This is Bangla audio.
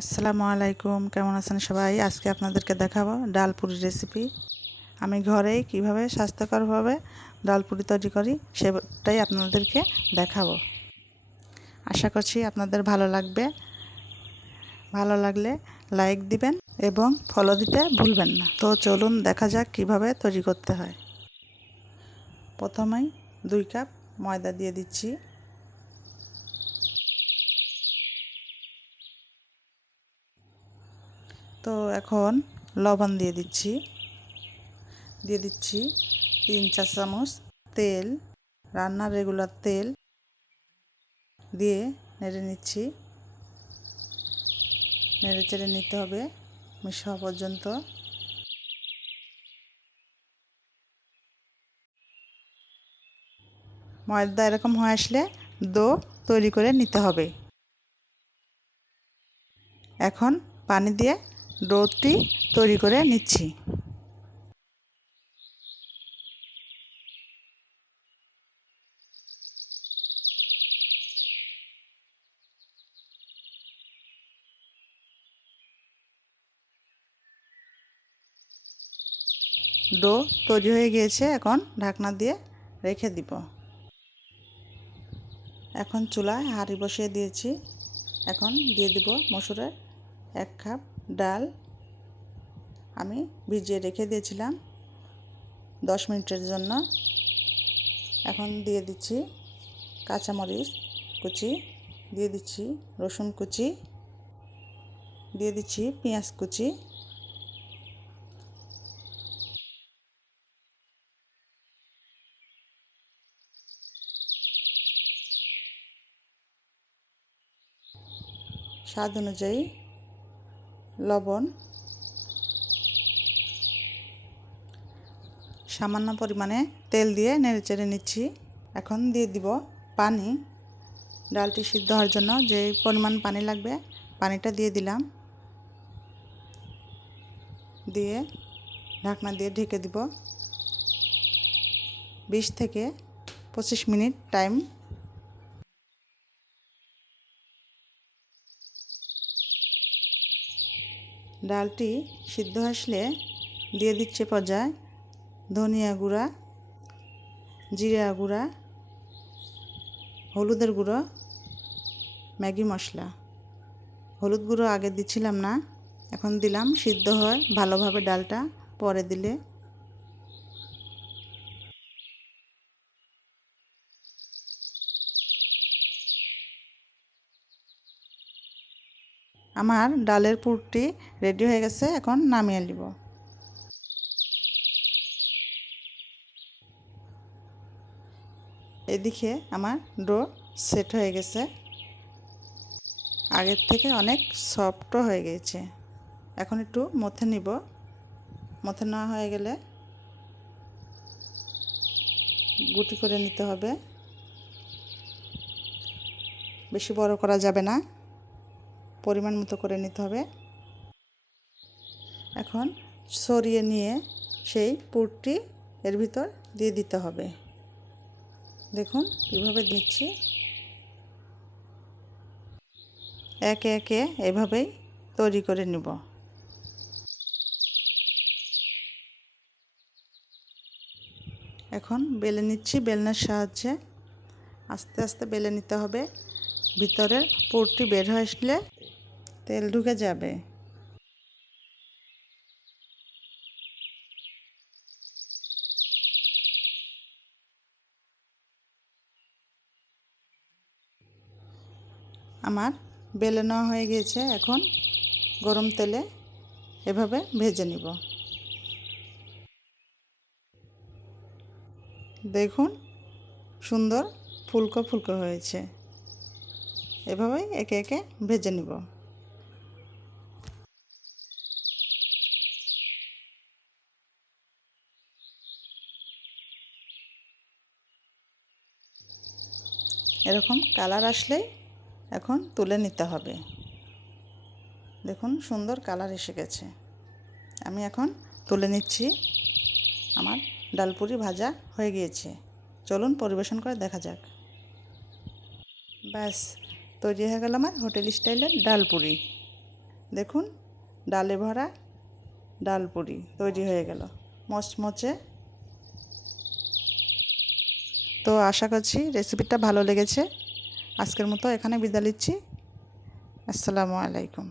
আসসালামু আলাইকুম, কেমন আছেন সবাই? আজকে আপনাদেরকে দেখাবো ডাল পুরি রেসিপি। আমি ঘরেই কিভাবে স্বাস্থ্যকরভাবে ডাল পুরি তৈরি করি সেটাই আপনাদেরকে দেখাবো। আশা করছি আপনাদের ভালো লাগবে। ভালো লাগলে লাইক দিবেন এবং ফলো দিতে ভুলবেন না। তো চলুন দেখা যাক কিভাবে তৈরি করতে হয়। প্রথমেই 2 কাপ ময়দা দিয়ে দিচ্ছি। তো এখন লবণ দিয়ে দিচ্ছি 3-4 চামচ তেল, রান্নার রেগুলার তেল দিয়ে নেড়ে নিচ্ছি। নেড়ে চেড়ে নিতে হবে মিশ হওয়া পর্যন্ত। ময়দা এরকম হয়ে আসলে ডো তৈরি করে নিতে হবে। এখন পানি দিয়ে ডোটি তৈরি করে নিচ্ছি। ডো তৈরি হয়ে গিয়েছে, এখন ঢাকনা দিয়ে রেখে দিব। এখন চুলায় হাঁড়ি বসিয়ে দিয়েছি। এখন দিয়ে দিব মসুরের 1 কাপ ডাল। আমি ভিজিয়ে রেখে দিয়েছিলাম 10 মিনিটের জন্য। এখন দিয়ে দিচ্ছি কাঁচামরিচ কুচি, দিয়ে দিচ্ছি রসুন কুচি, দিয়ে দিচ্ছি পেঁয়াজ কুচি, স্বাদ অনুযায়ী লবণ, সামান্য পরিমাণে তেল দিয়ে নেড়েচেড়ে নিচ্ছি। এখন দিয়ে দিব পানি। ডালটি সিদ্ধ হওয়ার জন্য যে পরিমাণ পানি লাগবে পানিটা দিয়ে দিলাম। দিয়ে ঢাকনা দিয়ে ঢেকে দিব 20 থেকে 25 মিনিট টাইম। ডালটি সিদ্ধ আসলে দিয়ে দিচ্ছে পর্যায়ে ধনিয়া গুঁড়া, জিরা গুঁড়া, হলুদের গুঁড়ো, ম্যাগি মশলা। হলুদ গুঁড়ো আগে দিচ্ছিলাম না, এখন দিলাম। সিদ্ধ হয় ভালোভাবে ডালটা পরে দিলে। আমার ডালের পুরটি রেডি হয়ে গেছে, এখন নামিয়ে নিব। এদিকে আমার ডো সেট হয়ে গেছে, আগের থেকে অনেক সফটও হয়ে গেছে। এখন একটু মথে নিব। মথে নেওয়া হয়ে গেলে গুটি করে নিতে হবে। বেশি বড় করা যাবে না, পরিমাণ মতো করে নিতে হবে। এখন সরিয়ে নিয়ে সেই পুরটি এর ভিতর দিয়ে দিতে হবে। দেখুন কীভাবে দিচ্ছি। একে একে এভাবেই তৈরি করে নিব। এখন বেলে নিচ্ছি। বেলনার সাহায্যে আস্তে আস্তে বেলে নিতে হবে। ভিতরের পুরটি বের হয়ে আসলে তেল ঢুকে যাবে। আমার বেলে নেওয়া হয়ে গিয়েছে। এখন গরম তেলে এভাবে ভেজে নিব। দেখুন সুন্দর ফুলকো ফুলকো হয়েছে। এভাবেই একে একে ভেজে নিব। এরকম কালার আসলেই এখন তুলে নিতে হবে। দেখুন সুন্দর কালার এসে গেছে। আমি এখন তুলে নিচ্ছি। আমার ডালপুরি ভাজা হয়ে গিয়েছে। চলুন পরিবেশন করে দেখা যাক। ব্যাস তৈরি হয়ে গেল আমার হোটেল স্টাইলের ডালপুরি। দেখুন ডালে ভরা ডাল পুরি তৈরি হয়ে গেল মচমচে। তো আশা করছি রেসিপিটা ভালো লেগেছে। আজকের মতো এখানে বিদায় নিচ্ছি। আসসালামু আলাইকুম।